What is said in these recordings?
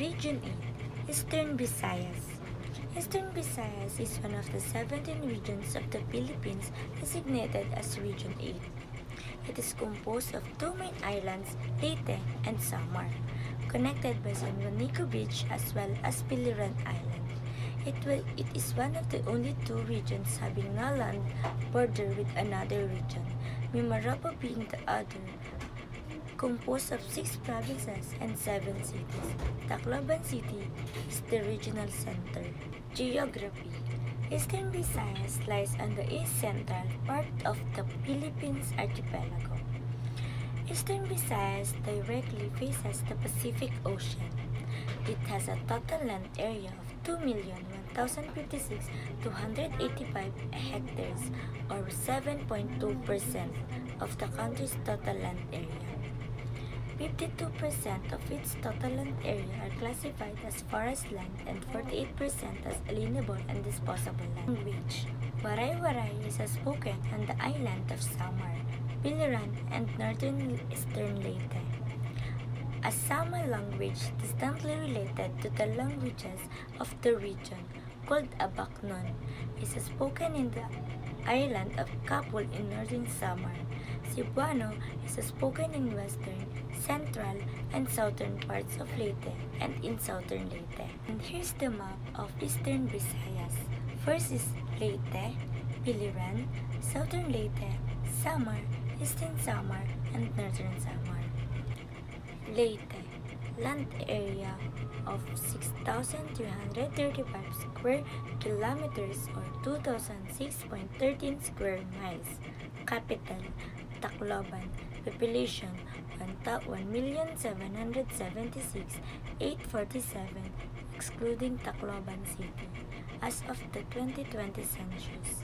Region 8, Eastern Visayas. Eastern Visayas is one of the 17 regions of the Philippines designated as Region 8. It is composed of two main islands, Leyte and Samar, connected by San Juanico Beach as well as Biliran Island. It is one of the only two regions having no land border with another region, Mimaropa being the other, composed of 6 provinces and 7 cities. Tacloban City is the regional center. Geography. Eastern Visayas lies on the east-central part of the Philippines archipelago. Eastern Visayas directly faces the Pacific Ocean. It has a total land area of 2,1,056,285 hectares or 7.2% of the country's total land area. 52% of its total land area are classified as forest land and 48% as alienable and disposable land. Language. Waray-Waray is spoken on the island of Samar, Biliran, and northern eastern Leyte. A Sama language distantly related to the languages of the region, called Abaknon, is spoken in the island of Kapul in northern Samar. Cebuano is spoken in western, central, and southern parts of Leyte and in southern Leyte. And here's the map of Eastern Visayas. First is Leyte, Biliran, southern Leyte, Samar, eastern Samar, and northern Samar. Leyte, land area of 6,335 square kilometers or 2,006.13 square miles. Capital, Tacloban. Population, 1,776,847, excluding Tacloban City. As of the 2020 census,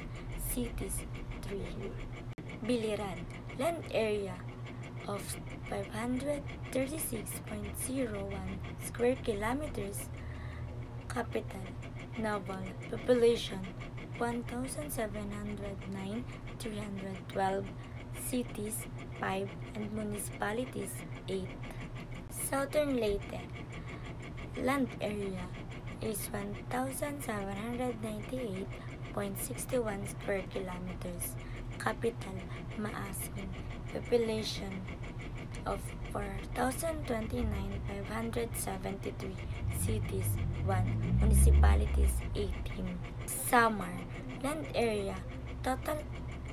cities 3. Biliran, land area of 536.01 square kilometers. Capital, Naval. Population, 1,709,312. Cities, 5, and municipalities, 8. Southern Leyte, land area is 1,798.61 square kilometers. Capital, Maasin. Population of 4,029,573. Cities, 1. Municipalities, 18. Samar, land area, total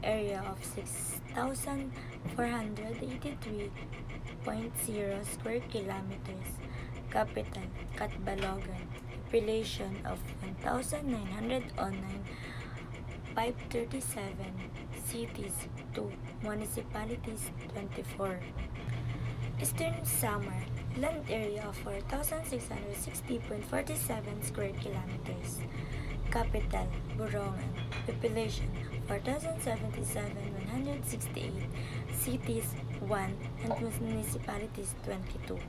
area of 6,483.0 square kilometers. Capital, Catbalogan. Population of 1,909,537. Cities, 2. Municipalities, 24. Eastern Samar, land area of 4,660.47 square kilometers. Capital, Borongan. Population, 4,077,168. Cities, 1, and municipalities, 22.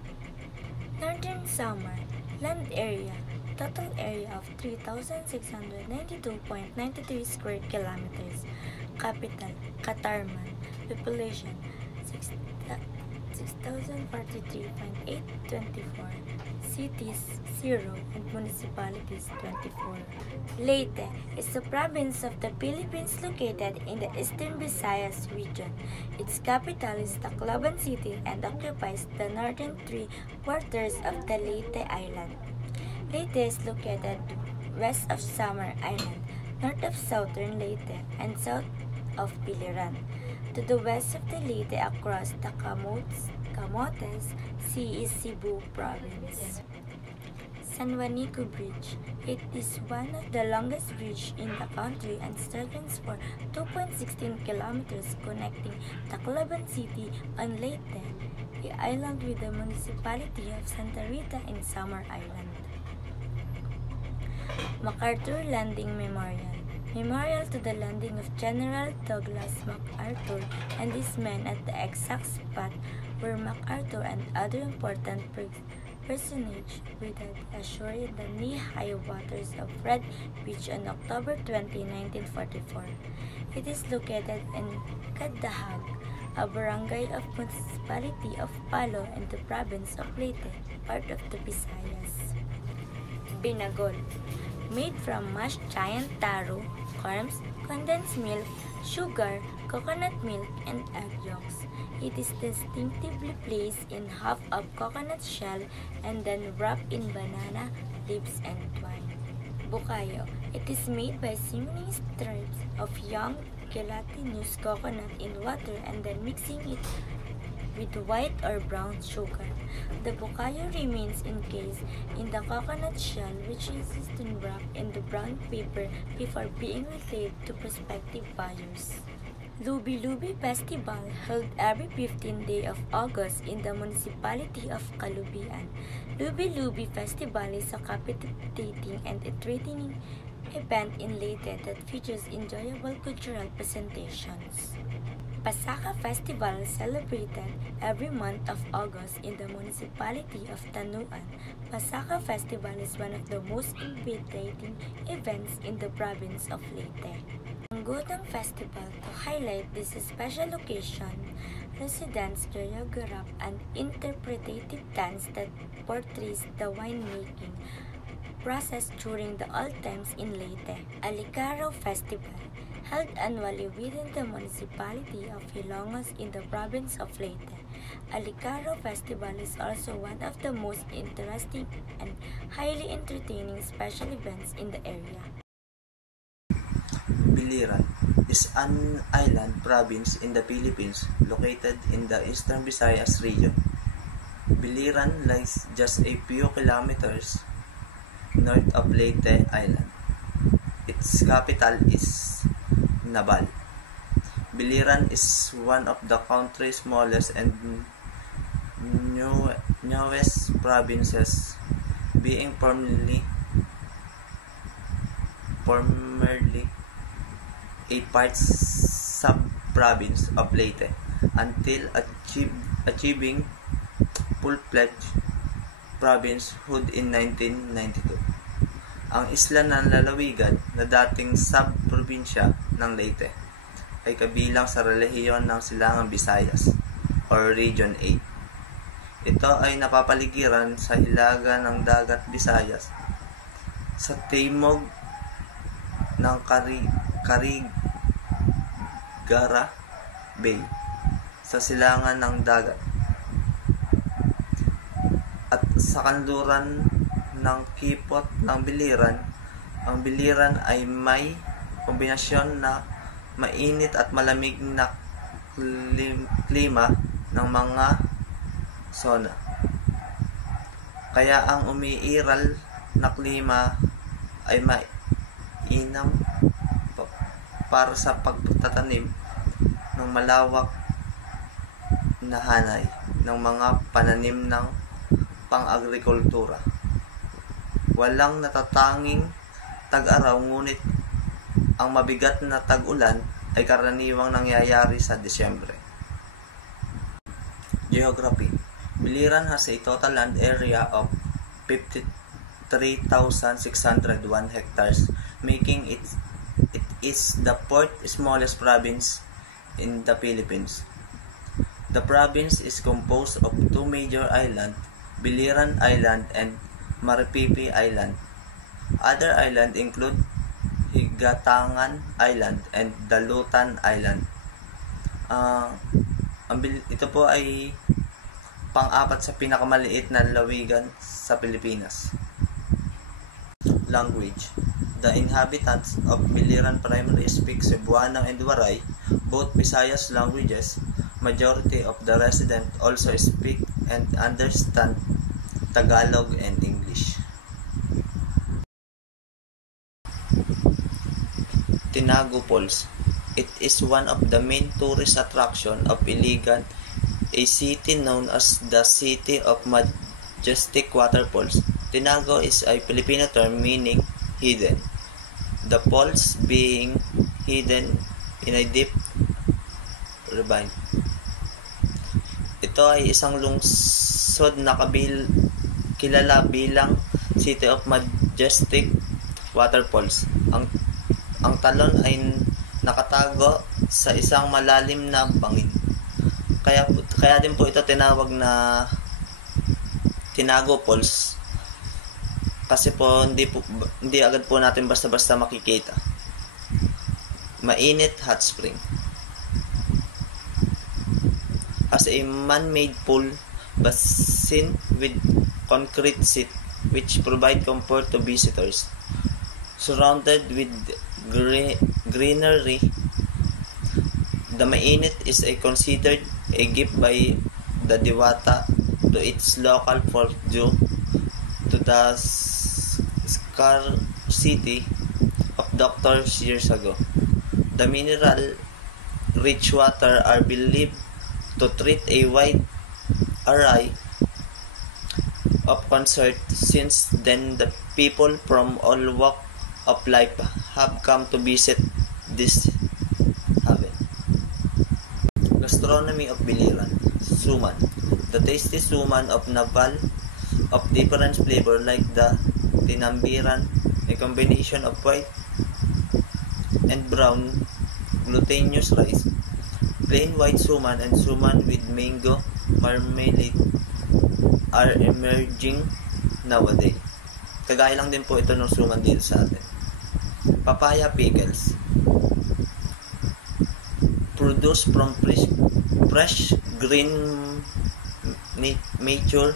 Northern Samar, land area, total area of 3,692.93 square kilometers. Capital, Catarman. Population, 6,043.824. Cities, 0, and municipalities, 24. Leyte is a province of the Philippines located in the Eastern Visayas region. Its capital is Tacloban City and occupies the northern 3/4 of the Leyte Island. Leyte is located west of Samar Island, north of southern Leyte, and south of Biliran. To the west of the Leyte across the Camotes Sea is Cebu Province. San Juanico Bridge. It is one of the longest bridges in the country and stretches for 2.16 kilometers connecting Tacloban City on Leyte, the island with the municipality of Santa Rita in Samar Island. MacArthur Landing Memorial. Memorial to the landing of General Douglas MacArthur and his men at the exact spot where MacArthur and other important personages breathed ashore in the knee-high waters of Red Beach on October 20, 1944. It is located in Kadahag, a barangay of municipality of Palo in the province of Leyte. part of the Visayas. Binagol, made from mashed giant taro, corns, condensed milk, sugar, coconut milk, and egg yolks. It is distinctively placed in half of coconut shell and then wrapped in banana leaves and twine. Bukayo. It is made by simmering strips of young gelatinous coconut in water and then mixing it with white or brown sugar. The bukayo remains encased in the coconut shell, which is then wrapped in the brown paper before being retailed to prospective buyers. Lubi-Lubi Festival, held every 15th day of August in the municipality of Calubian. Lubi-Lubi Festival is a captivating and entertaining event in Leyte that features enjoyable cultural presentations. Pasaka Festival, celebrated every month of August in the municipality of Tanuan. Pasaka Festival is one of the most inviting events in the province of Leyte. Godang Festival, to highlight this special occasion, residents choreograph an interpretative dance that portrays the winemaking process during the old times in Leyte. Alicaro Festival, held annually within the municipality of Ilongos in the province of Leyte. Alicaro Festival is also one of the most interesting and highly entertaining special events in the area. Biliran is an island province in the Philippines located in the Eastern Visayas region. Biliran lies just a few kilometers north of Leyte Island. Its capital is Nabal. Biliran is one of the country's smallest and newest provinces, being formerly a part sub-province of Leyte until achieving full-fledged provincehood in 1992. Ang isla ng lalawigan na dating sub-probinsya ng Leyte ay kabilang sa relihiyon ng Silangang Visayas or Region 8. Ito ay napapaligiran sa hilaga ng Dagat Visayas sa timog ng Carigara Bay sa silangan ng dagat at sa kanluran ng kipot ng Biliran. Ang Biliran ay may kombinasyon na mainit at malamig na klima ng mga zona. Kaya ang umiiral na klima ay mainam para sa pagtatanim ng malawak na hanay ng mga pananim ng pang-agrikultura. Walang natatanging tag-araw, ngunit ang mabigat na tag-ulan ay karaniwang nangyayari sa Disyembre. Geography. Biliran has a total land area of 53,601 hectares, making it is the fourth smallest province in the Philippines. The province is composed of two major islands, Biliran Island and Maripipi Island. Other islands include Higatangan Island and Dalutan Island. Ito po ay pang-apat sa pinakamaliit na lalawigan sa Pilipinas. Language. The inhabitants of Biliran primarily speak Cebuano and Waray, both Visayas languages. Majority of the residents also speak and understand Tagalog and English. Tinago Falls. It is one of the main tourist attractions of Iligan, a city known as the City of Majestic Waterfalls. Tinago is a Filipino term meaning hidden. The falls being hidden in a deep ravine. Ito ay isang lungsod na kilala bilang City of Majestic Waterfalls. Ang talon ay nakatago sa isang malalim na bangin. Kaya din po ito tinawag na Tinago Falls kasi po hindi agad po natin basta-basta makikita. Mainit hot spring. As a man-made pool basin with concrete seat which provide comfort to visitors. Surrounded with greenery, the Mainit is considered a gift by the Diwata to its local folk due to the scarcity of doctors years ago. The mineral-rich water are believed to treat a wide array of concerns. Since then, the people from all walks of life have come to visit this haven. Gastronomy of Biliran. Suman. The tasty suman of Naval of different flavor like the tinambiran, a combination of white and brown glutinous rice. Plain white suman and suman with mango marmalade are emerging nowadays. Kagaya lang din po ito ng suman dito sa atin. Papaya pickles. Produced from fresh green mature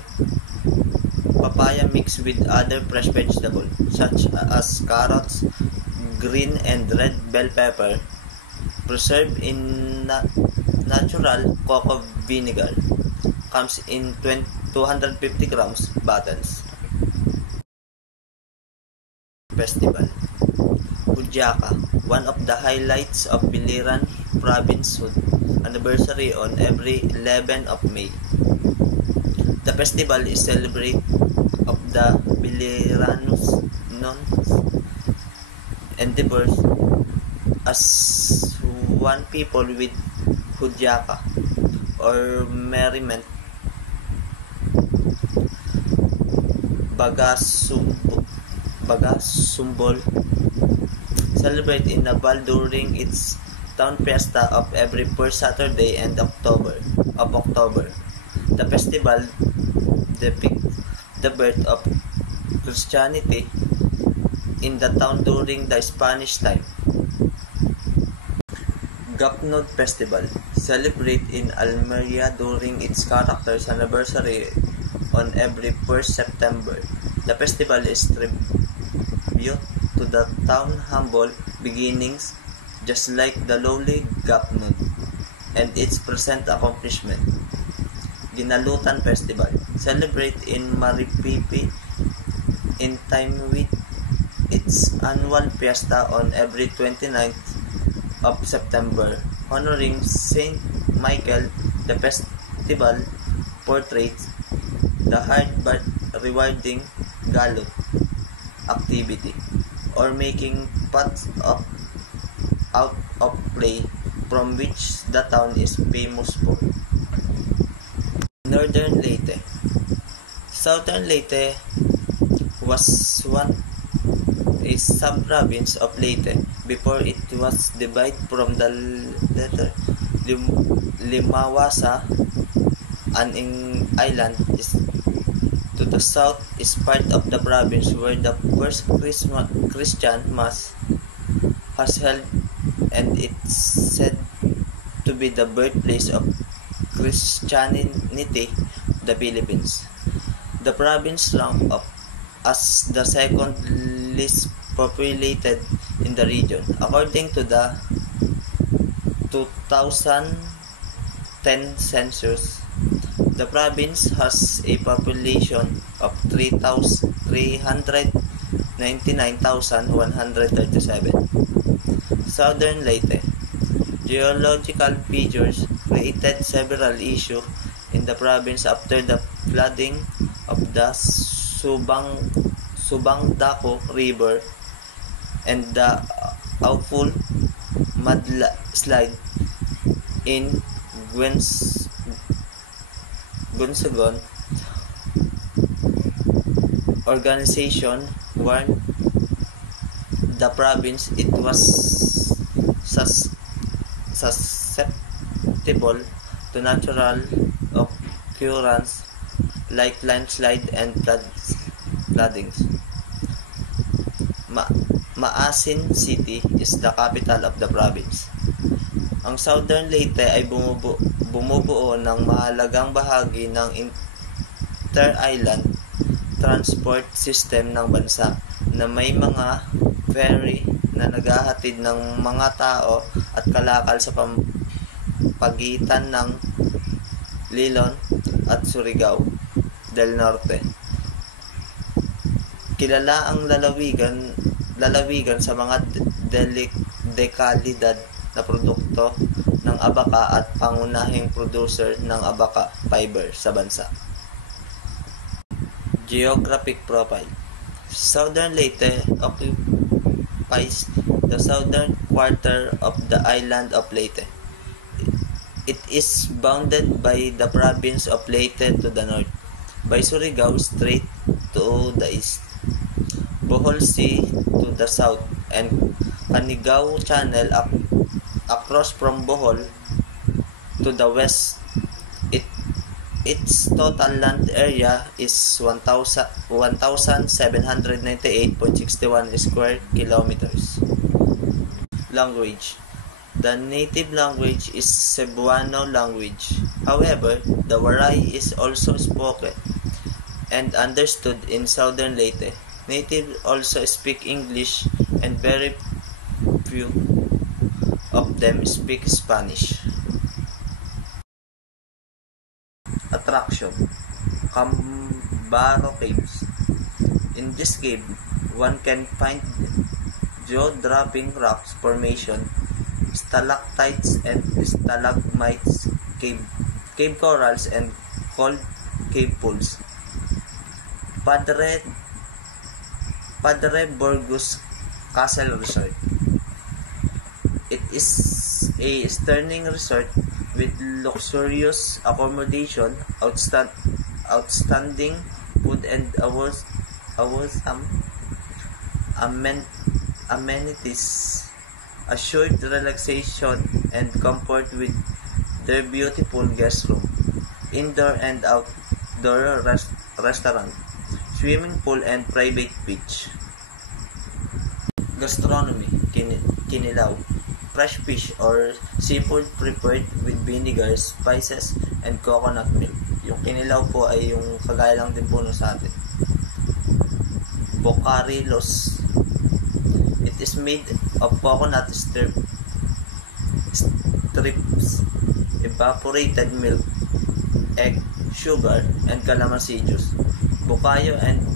papaya mixed with other fresh vegetables such as carrots, green and red bell pepper, preserved in natural cocoa vinegar. Comes in 250 grams bottles. Festival. Hudyaka, one of the highlights of Biliran Province anniversary on every 11 of May. The festival is celebrated of the Biliranus endeavors as one people with Hudyaka or merriment. Bagasumbol celebrate in Naval during its town fiesta of every first Saturday and October. The festival depicts the birth of Christianity in the town during the Spanish time. Gapnod Festival celebrate in Almeria during its character's anniversary on every 1st September. The festival is tribute to the town humble beginnings, just like the lowly Gapnod and its present accomplishment. Ginalutan Festival celebrate in Maripipi in time with its annual fiesta on every 29th of September, honoring Saint Michael. The festival portrays the hard but rewarding galop activity or making pots out of clay from which the town is famous for. Northern Leyte. Southern Leyte was once a sub-province of Leyte before it was divided from the latter. Limawasa, an island, is to the south, is part of the province where the first Christian mass has held, and it's said to be the birthplace of Christianity, the Philippines. The province ranked up as the second least populated in the region. According to the 2010 census, the province has a population of 399,137. Southern Leyte. Geological features created several issues in the province after the flooding of the Subangdako River and the awful mudslide in Gonsagon. Organization warned the province it was susceptible to natural occurrence like landslide and floodings. Maasin City is the capital of the province. Ang Southern Leyte ay bumubuo ng mahalagang bahagi ng inter-island transport system ng bansa na may mga ferry na naghahatid ng mga tao at kalakal sa pagitan ng Lilon at Surigao del Norte. Kilala ang lalawigan sa mga dekalidad na produkto ng abaka at pangunahing producer ng abaka fiber sa bansa. Geographic profile. Southern Leyte occupies the southern quarter of the island of Leyte. It is bounded by the province of Leyte to the north, by Surigao Strait to the east, Bohol Sea to the south, and Canigao Channel across from Bohol to the west. Its total land area is 1,798.61 square kilometers. Language. The native language is Cebuano language. However, the Waray is also spoken and understood in Southern Leyte. Natives also speak English and very few of them speak Spanish. Attraction. Cambaro Caves. In this cave, one can find jaw-dropping rocks formation, stalactites and stalagmites, cave corals, and cold cave pools. Padre Burgos Castle Resort. It is a stunning resort with luxurious accommodation, outstanding food, and awesome amenities, assured relaxation and comfort with their beautiful guest room, indoor and outdoor restaurant, swimming pool, and private beach. Gastronomy. Kinilaw. Fresh fish or seafood prepared with vinegar, spices, and coconut milk. Yung kinilaw po ay yung kagaya lang din po sa atin. Bocarilos. It is made of coconut strips, evaporated milk, egg, sugar, and calamansi juice. Bukayo and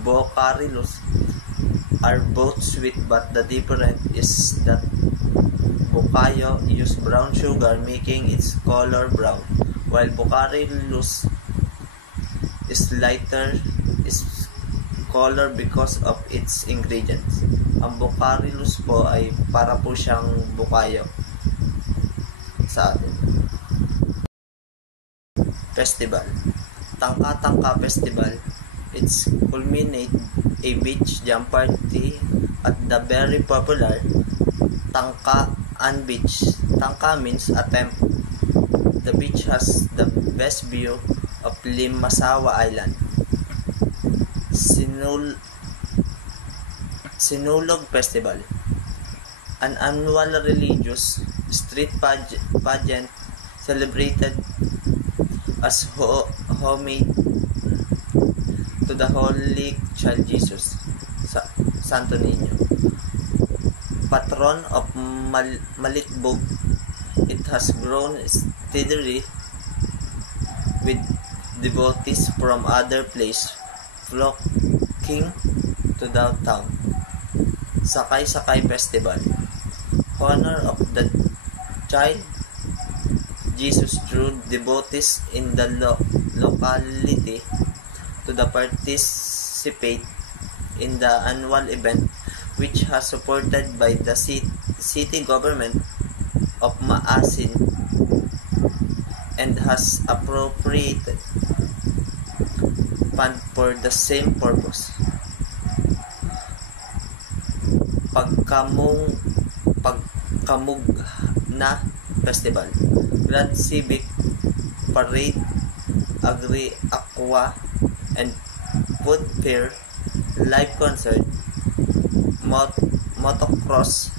Bocarilos are both sweet, but the difference is that Bukayo use brown sugar, making its color brown, while Bocarilos is lighter color because of its ingredients. Ang Bocarilos po ay para po siyang Bukayo sa atin. Festival. Tangka-Tangka Festival. It's culminate a beach jump party at the very popular Tangkaan Beach. Tangka means attempt. The beach has the best view of Limasawa Island. Sinulog Festival. An annual religious street pageant celebrated as homage to the Holy Child Jesus, Santo Niño, patron of Malitbog. It has grown steadily with devotees from other places flocking to the town. Sakay-Sakay Festival. Honor of the Child Jesus drew devotees in the locality to the participate in the annual event, which has supported by the city government of Maasin and has appropriated fund for the same purpose. Pagkamugna Festival. Grand Civic Parade agri-aqua and food fair, live concert, motocross,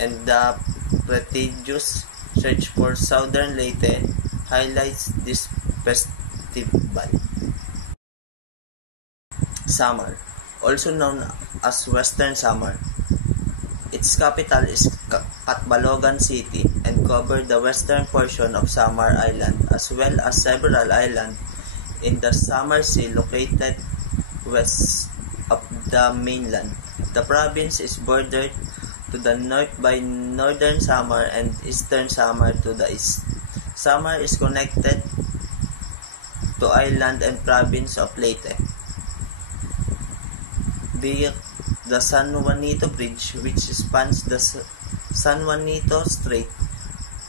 and the prestigious Search for Southern Leyte highlights this festival. Samar, also known as Western Samar. Its capital is Catbalogan City and covers the western portion of Samar Island as well as several islands in the Samar Sea located west of the mainland. The province is bordered to the north by northern Samar and eastern Samar to the east. Samar is connected to island and province of Leyte via the San Juanito Bridge, which spans the San Juanito Strait.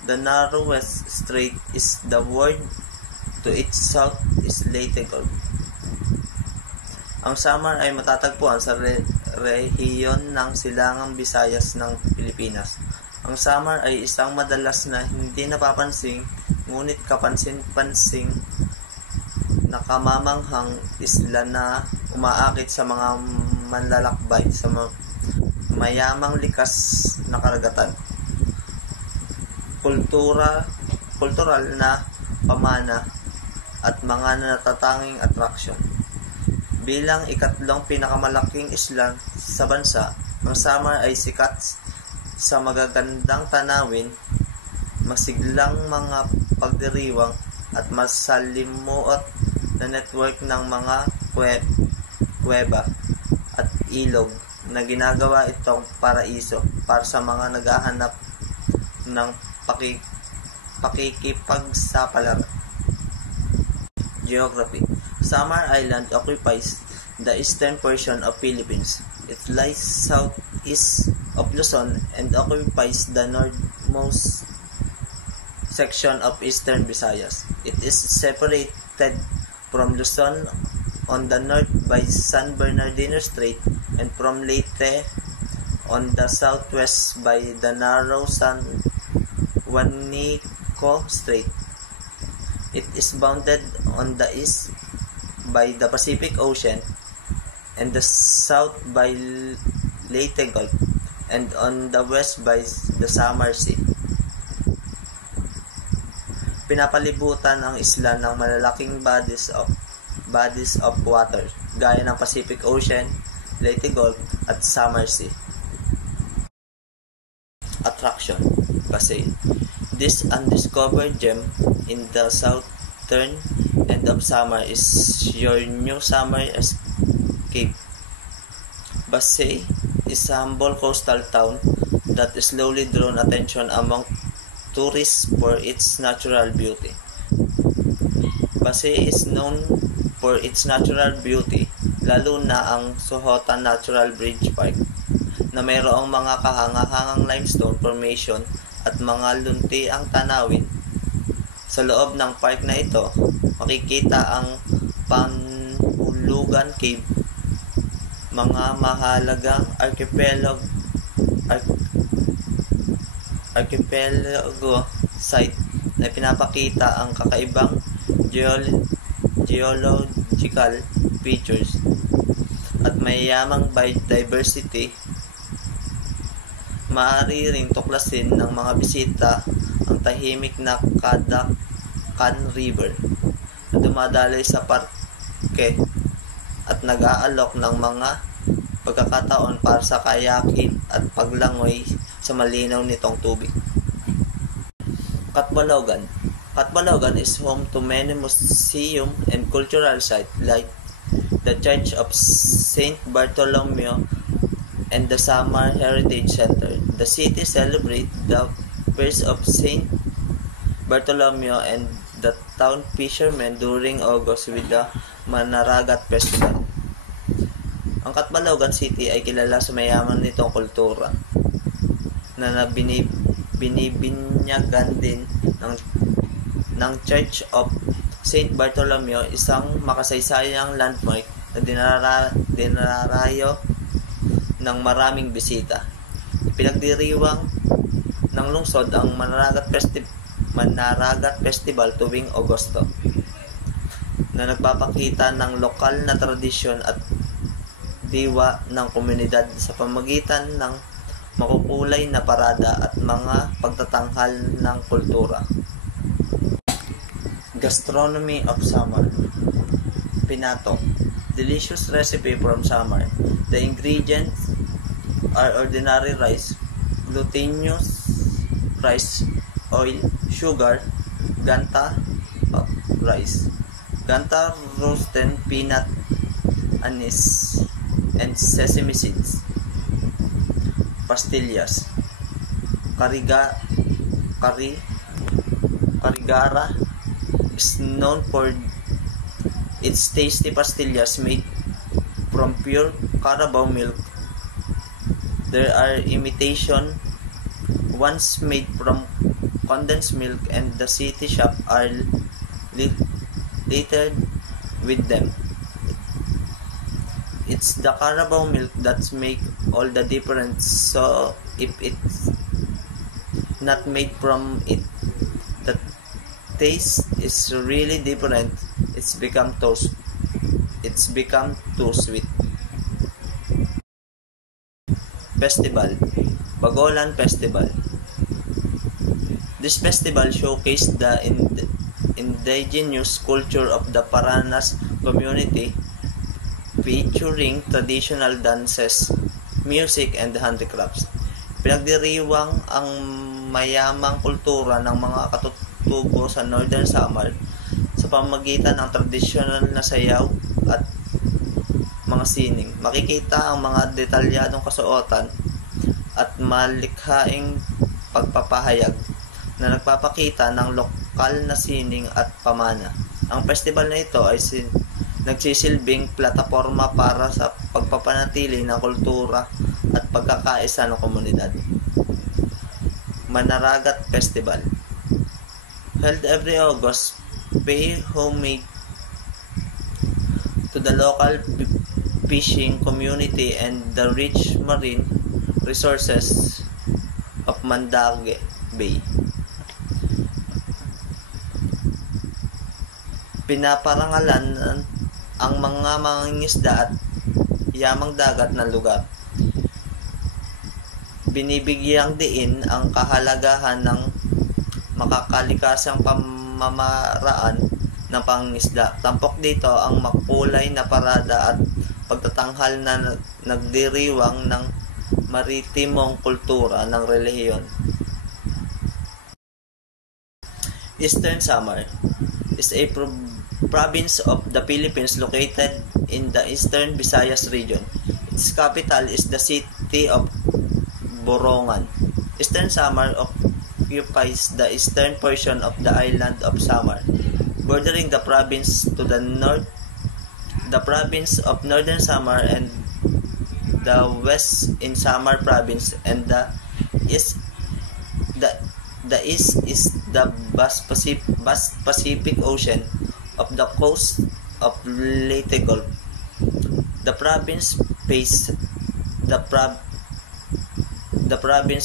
The narrowest strait is the word to its south is Leyte Gulf. Ang Samar ay matatagpuan sa rehiyon ng Silangang Visayas ng Pilipinas. Ang Samar ay isang madalas na hindi napapansin ngunit kapansin-pansing nakamamanghang isla na umaakit sa mga manlalakbay sa mayamang likas na karagatan. Kultural na pamana at mga natatanging atraksyon. Bilang ikatlong pinakamalaking isla sa bansa, ang Samar ay sikat sa magagandang tanawin, masiglang mga pagdiriwang at masalimuot na network ng mga kuweba at ilog na ginagawa itong paraiso para sa mga naghahanap ng pakikipagsapalaran. Geography. Samar Island occupies the eastern portion of Philippines. It lies southeast of Luzon and occupies the northmost section of eastern Visayas. It is separated from Luzon on the north by San Bernardino Strait and from Leyte on the southwest by the narrow San Juanico Strait. It is bounded on the east by the Pacific Ocean and the south by Leyte Gulf and on the west by the Samar Sea. Pinapalibutan ang isla ng malalaking bodies of water gaya ng Pacific Ocean, Leyte Gulf at Samar Sea. Attraction. Pasay. This undiscovered gem in the southern end of Samar is your new Samar escape. Pasay is a humble coastal town that slowly drawn attention among tourists for its natural beauty. Pasay is known for its natural beauty, lalo na ang Sohotan Natural Bridge Park na mayroong mga kahanga-hangang limestone formation at mga lunti ang tanawin. Sa loob ng park na ito, makikita ang Panhulugan Cave, mga mahalagang archipelago site na pinapakita ang kakaibang geological features at mayamang biodiversity. Maaari ring tuklasin ng mga bisita ang tahimik na Cadacan River na dumadaloy sa parke at nag-aalok ng mga pagkakataon para sa kayaking at paglangoy sa malinaw nitong tubig. Catbalogan. Catbalogan is home to many museum and cultural sites like the Church of Saint Bartholomew and the Samar Heritage Center. The city celebrates the feast of Saint Bartholomew and the town fishermen during August with the Manaragat Festival. Ang Catbalogan City ay kilala sa mayaman nitong kultura na binibinyagan din ng Church of Saint Bartholomew, isang makasaysayang landmark na dinarayo ng maraming bisita. Pinagdiriwang ng lungsod ang Manaragat Festival tuwing Agosto. na nagpapakita ng lokal na tradisyon at diwa ng komunidad sa pamamagitan ng makukulay na parada at mga pagtatanghal ng kultura. Gastronomy of Samar. Pinato. Delicious recipe from Samar. The ingredients are ordinary rice, glutinous rice, oil, sugar, ganta rice, ganta roasted peanut, anise, and sesame seeds. Pastillas. Carigara is known for its tasty pastillas made from pure Carabao milk. There are imitation ones made from condensed milk, and the city shop are littered with them. It's the Carabao milk that make all the difference. So if it's not made from it, the taste is really different. It's become too sweet. Festival. Bagolan Festival. This festival showcased the indigenous culture of the Paranas community, featuring traditional dances, music, and handicrafts. Pinagdiriwang ang mayamang kultura ng mga katutubo sa Northern Samar sa pamamagitan ng traditional na sayaw at mga sining. Makikita ang mga detalyadong kasuotan at malikhaing pagpapahayag na nagpapakita ng lokal na sining at pamana. Ang festival na ito ay nagsisilbing plataporma para sa pagpapanatili ng kultura at pagkakaisa ng komunidad. Manaragat Festival. Held every August, pay homage to the local fishing community and the rich marine resources of Mandage Bay. Pinaparangalan ang mga mangingisda at yamang dagat ng lugar. Binibigyang diin ang kahalagahan ng makakalikasang pamamaraan ng pangingisda. Tampok dito ang makulay na parada at pagtatanghal na nagdiriwang ng maritimong kultura ng relihiyon. Eastern Samar is a province of the Philippines located in the Eastern Visayas region. Its capital is the city of Borongan. Eastern Samar occupies the eastern portion of the island of Samar, bordering the province to the north, the province of Northern Samar, and the west in Samar province, and the east is the vast Pacific Ocean of the coast of Leyte Gulf. The province faces the province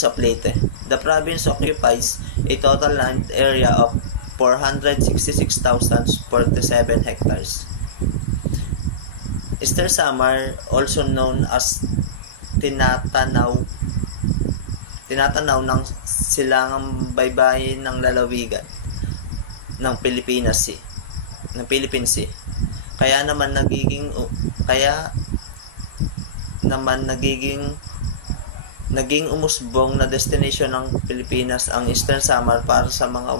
of Leyte. The province occupies a total land area of 466,047 hectares. Eastern Samar, also known as tinatanaw ng silangang baybayin ng lalawigan ng Philippine Sea. Kaya naman naging umusbong na destination ng Pilipinas ang Eastern Samar para sa mga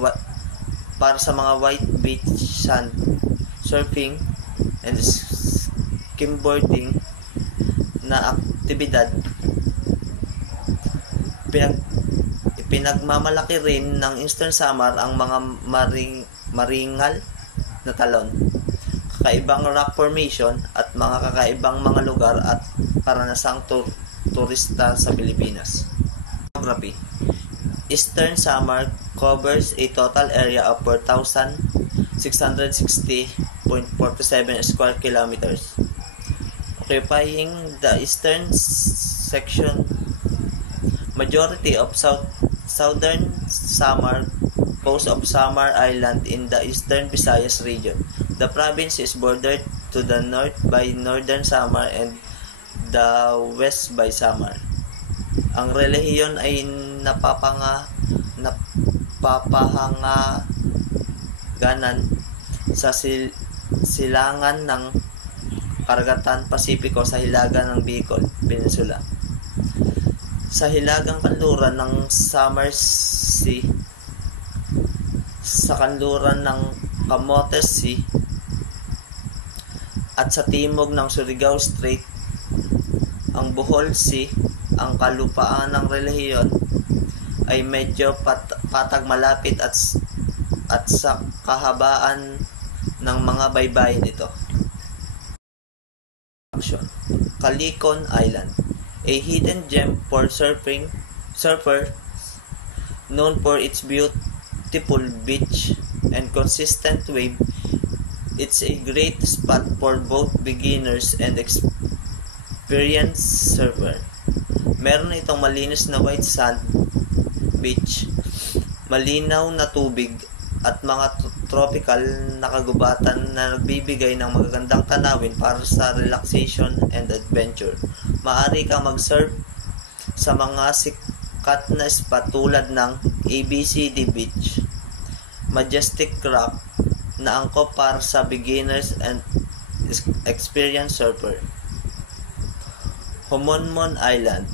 white beach sand surfing and skimboarding na aktibidad. Pinagmamalaki rin ng Eastern Samar ang mga maringal na talon, kakaibang rock formation at mga kakaibang mga lugar at karanasang turista sa Pilipinas. Geography. Eastern Samar covers a total area of 4,660.47 square kilometers, occupying the eastern section. Majority of southern Samar, coast of Samar Island in the Eastern Visayas region, The province is bordered to the north by northern Samar and the west by Samar. Ang relihiyon ay napapahangaganan sa silangan ng Karagatan Pasipiko sa hilaga ng Bicol Peninsula. Sa hilagang kanluran ng Samar Sea, sa kanluran ng Camotes Sea, at sa timog ng Surigao Strait, ang Bohol Sea. Ang kalupaan ng relihiyon ay medyo patag malapit at sa kahabaan ng mga baybayin nito. Calicon Island, a hidden gem for surfers known for its beautiful beach and consistent wave. It's a great spot for both beginners and experienced surfers. Meron itong malinis na white sand beach, malinaw na tubig, at mga tropical na kagubatan na nagbibigay ng magagandang tanawin para sa relaxation and adventure. Maaari kang mag-surf sa mga sikat na spot tulad ng ABCD Beach, Majestic Rock na angkop para sa beginners and experienced surfer. Homonmon Island,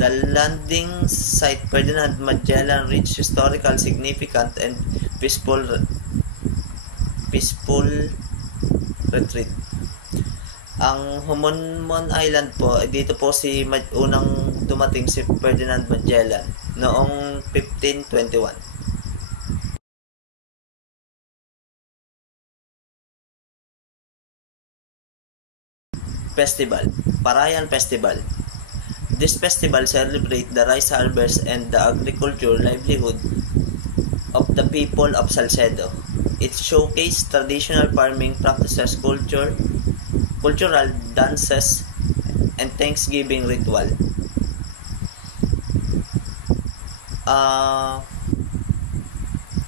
the landing site Ferdinand Magellan reached historical significant and peaceful retreat. Ang Homonmon Island po, dito po unang dumating si Ferdinand Magellan noong 1521. Festival, Parayan Festival. This festival celebrates the rice harvest and the agricultural livelihood of the people of Salcedo. It showcases traditional farming practices, cultural dances, and Thanksgiving ritual.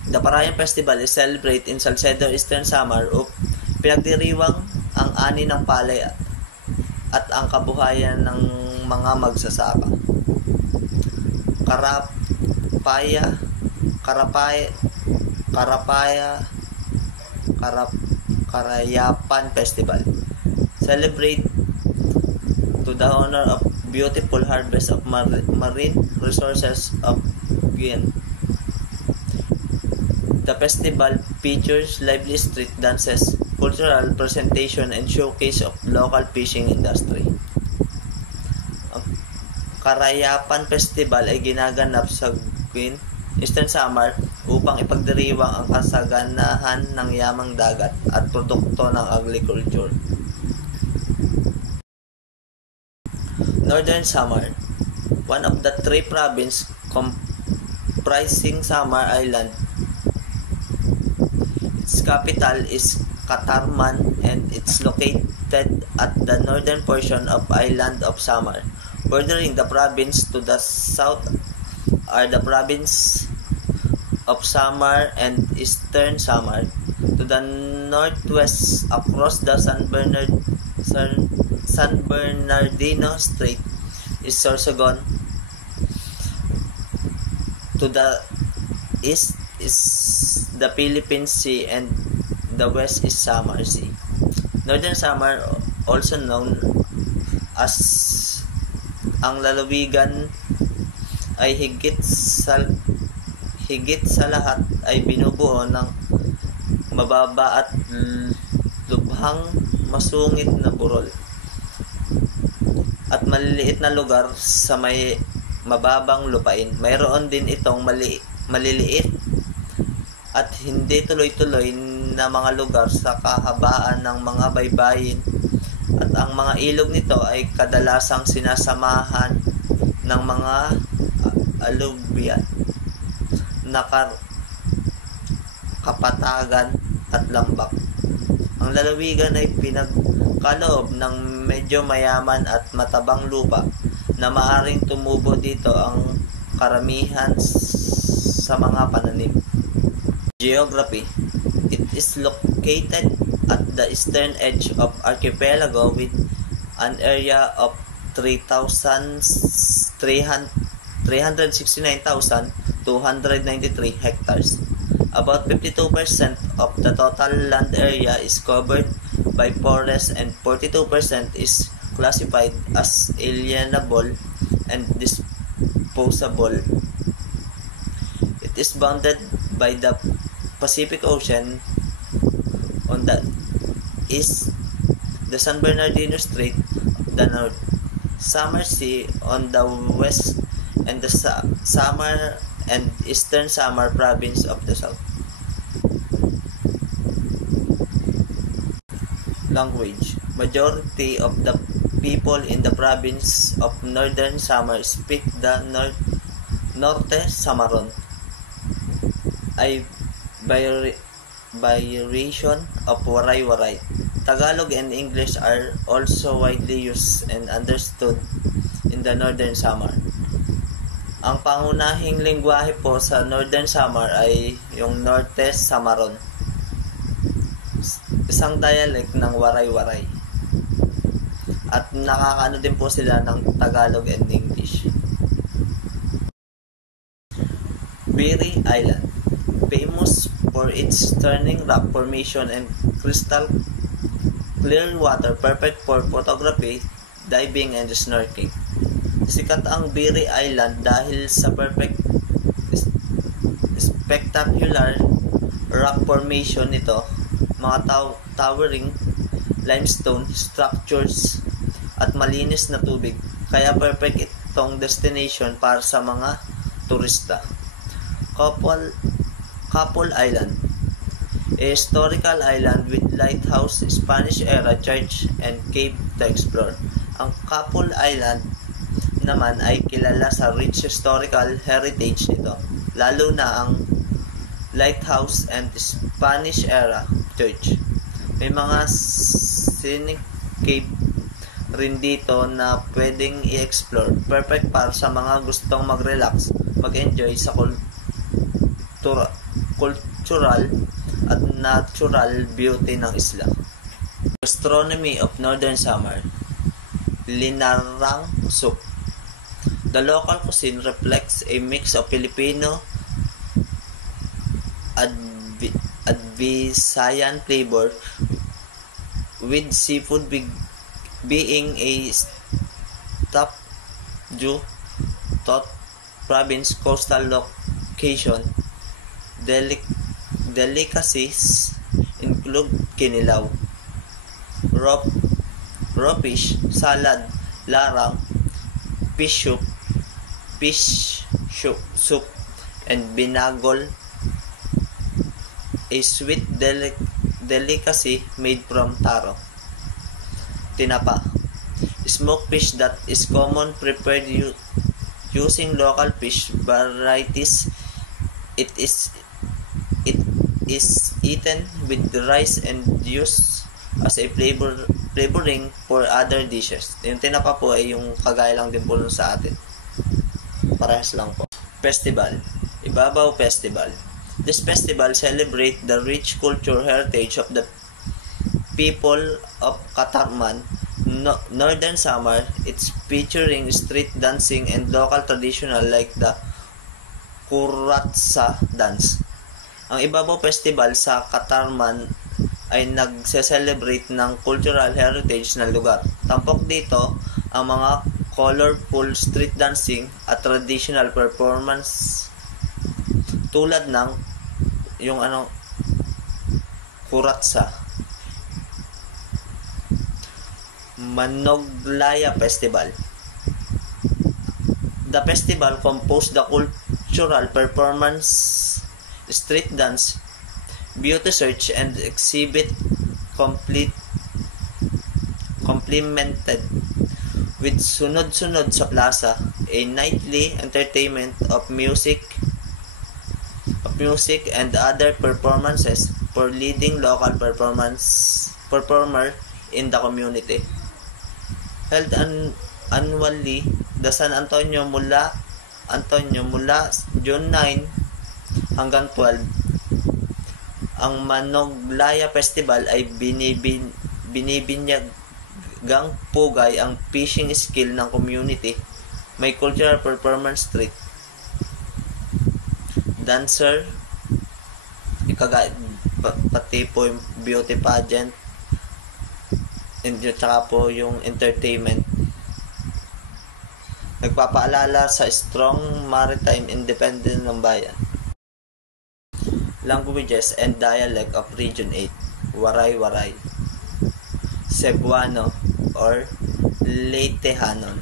The Parayan Festival is celebrated in Salcedo, Eastern Samar. Pinagdiriwang ang ani ng palay at ang kabuhayan ng mga magsasaka. Karayapan Festival. Celebrate to the honor of beautiful harvest of marine resources of Guiana. The festival features lively street dances, cultural presentation, and showcase of local fishing industry. Ang Karayapan Festival ay ginaganap sa Guiana, Eastern Samar upang ipagdiriwang ang kasaganahan ng yamang dagat at produkto ng agriculture. Northern Samar, one of the three provinces comprising Samar Island. Its capital is Catarman and it's located at the northern portion of island of Samar. Bordering the province to the south are the province of Samar and Eastern Samar. To the northwest, across the San Bernardino Strait is Sorsogon. To the east is the Philippine Sea and the west is Samar Sea. Northern Samar, also known as ang lalawigan, ay higit sa lahat ay binubuo ng mababa at lubhang masungit na burol at maliliit na lugar sa may mababang lupain. Mayroon din itong maliliit at hindi tuloy-tuloy na mga lugar sa kahabaan ng mga baybayin, at ang mga ilog nito ay kadalasang sinasamahan ng mga alluvial na kapatagan at lambak. Ang lalawigan ay pinagkaloob ng medyo mayaman at matabang lupa na maaring tumubo dito ang karamihan sa mga pananim. Geography. It is located at the eastern edge of archipelago with an area of 369,293 hectares. About 52% of the total land area is covered by forests and 42% is classified as alienable and disposable. It is bounded by the Pacific Ocean on the east, the San Bernardino Strait of the north, Samar Sea on the west, and the Samar and Eastern Samar province of the south. Language. Majority of the people in the province of Northern Samar speak the Norte Samaron, a variation of Waray-Waray. Tagalog and English are also widely used and understood in the Northern Samar. Ang pangunahing lengguwahe po sa Northern Samar ay yung Norte Samaron, isang dialect ng Waray-Waray. At nakakaano din po sila ng Tagalog and English. Biri Island, famous for its turning rock formation and crystal clear water, perfect for photography, diving, and snorkeling. Sikat ang Biri Island dahil sa perfect spectacular rock formation nito, mga towering limestone structures at malinis na tubig, kaya perfect itong destination para sa mga turista. Couple Island, a historical island with lighthouse, Spanish-era church, and cave to explore. Ang Couple Island naman ay kilala sa rich historical heritage nito, lalo na ang lighthouse and Spanish-era church. May mga scenic cave rin dito na pwedeng i-explore. Perfect para sa mga gustong mag-relax, mag-enjoy sa cultural at natural beauty ng isla. Gastronomy of Northern Samar. Linarang soup. The local cuisine reflects a mix of Filipino and Visayan flavor, with seafood being a top due to province coastal location. Delicacies include kinilaw, raw fish, salad, larang, fish soup, and binagol, a sweet delicacy made from taro. Tinapa, smoked fish that is common, prepared using local fish varieties. It is eaten with rice and used as a flavoring for other dishes. Yung tinapa po ay yung kagaya lang din po sa atin. Parehas lang po. Festival. Ibabaw Festival. This festival celebrates the rich cultural heritage of the people of Katarman, Northern Samar. It's featuring street dancing and local traditional like the Kuratsa dance. Ang Ibabaw Festival sa Katarman ay nagse-celebrate ng cultural heritage ng lugar. Tampok dito ang mga colorful street dancing at traditional performance tulad ng yung Kuratsa. Manoglaya Festival. The festival composed the cultural performance, street dance, beauty search, and exhibit complemented with sunod-sunod sa plaza, a nightly entertainment of music and other performances for leading local performer in the community. Held annually the San Antonio mula June 9 hanggang 12. Ang Manoglaya Festival ay binibinyagang pugay ang fishing skill ng community. May cultural performance street, dancer, pati po yung beauty pageant, and tsaka po yung entertainment. Nagpapaalala sa strong maritime independence ng bayan. Languages and dialect of Region 8: Waray-Waray, Cebuano or Leitehanon.